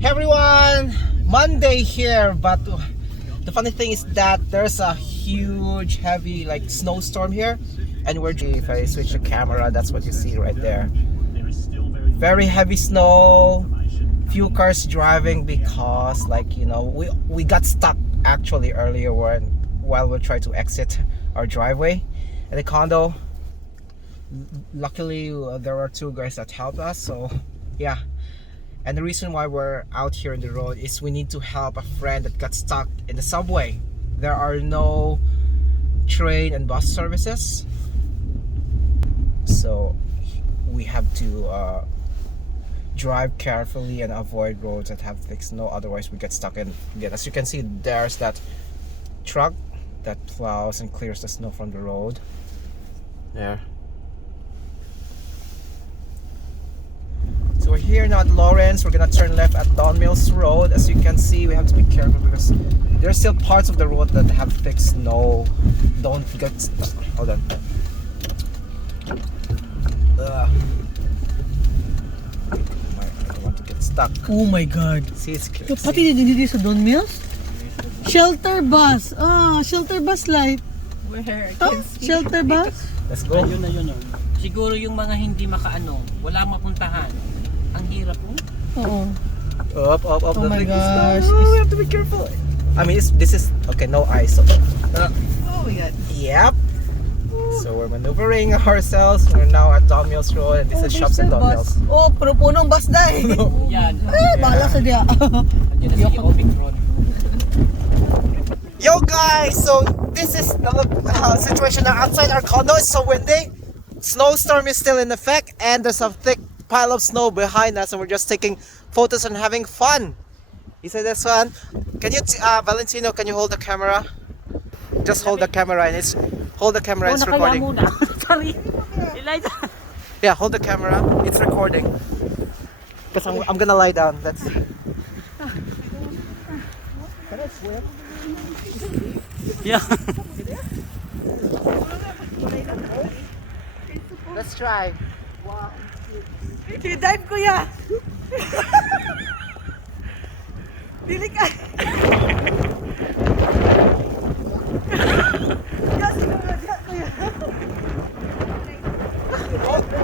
Hey everyone, Monday here, but the funny thing is that there's a huge heavy snowstorm here, and if I switch the camera, that's what you see right there. Very heavy snow, few cars driving because we got stuck actually earlier while we tried to exit our driveway at the condo. Luckily there were two guys that helped us, so yeah. And the reason why we're out here in the road is we need to help a friend that got stuck in the subway. There are no train and bus services, so we have to drive carefully and avoid roads that have thick snow, otherwise we get stuck in again. As you can see, there's that truck that plows and clears the snow from the road there. So we're here now at Lawrence. We're gonna turn left at Don Mills Road. As you can see, we have to be careful because there's still parts of the road that have thick snow. Don't get stuck. Hold on. I don't want to get stuck. Oh my God. See, it's clear. Pati dito sa Don Mills? Shelter bus. Shelter bus light. Where? Shelter bus? Let's go. Ayun na yun. Siguro yung mga hindi makaano, wala mapuntahan. Ang hirap mo. Oo. Up. Oh The my thing is gosh. down. We have to be careful. I mean, this is okay. No ice. So, Oh my God. yep. So we're maneuvering ourselves. We're now at Don Mills Road, and this is shops at Don Mills. Oh, pero punong bus dahil. Yan. Bahala sa diya. Andiyan na si Opic Road. Yo guys, so this is the situation now outside our condo. It's so windy. Snowstorm is still in effect, and there's a thick pile of snow behind us, and we're just taking photos and having fun. You say this one? Can you, Valentino? Can you hold the camera? Just hold the camera, and hold the camera. It's recording. Muna. Sorry. Eliza. Yeah, hold the camera. It's recording. Because I'm gonna lie down. That's. Can I swim? Yeah. Let's try. Dive ko ya. Dili ka. Kasi ko ya. Photo.